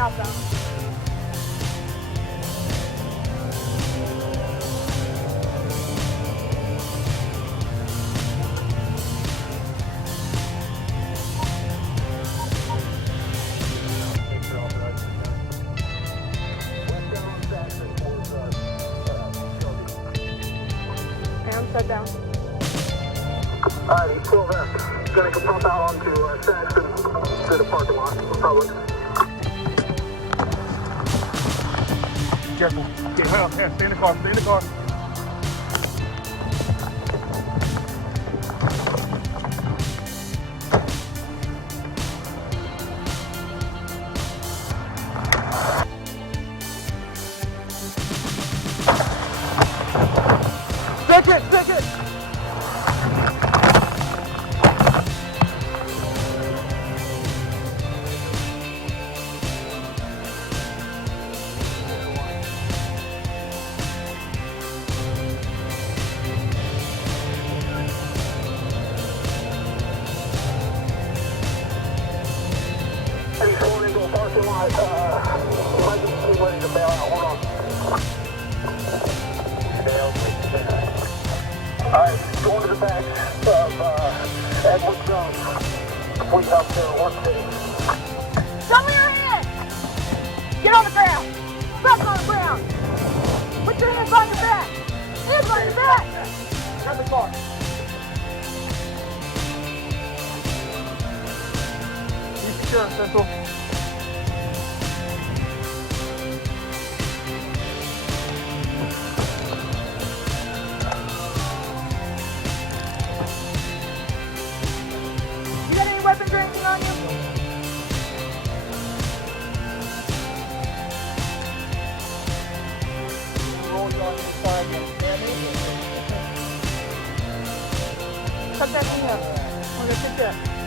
Southbound. Shut down. Alright, he's still there. Gonna pump out onto Saxon through the parking lot. Public. Careful. Okay, hang on. Stay in the car. Stay in the car. Stick it! He's going into a parking lot. Might be ready to bail out. Hold on. Alright, going to the back of Edward Jones. Complete up to Work City. Show me your hands! Get on the ground! Back on the ground! Put your hands on your back! Hands on your back! Grab the car. Be secure, Central. You got any weapons or anything on you? Cut that thing up. I'm gonna sit there.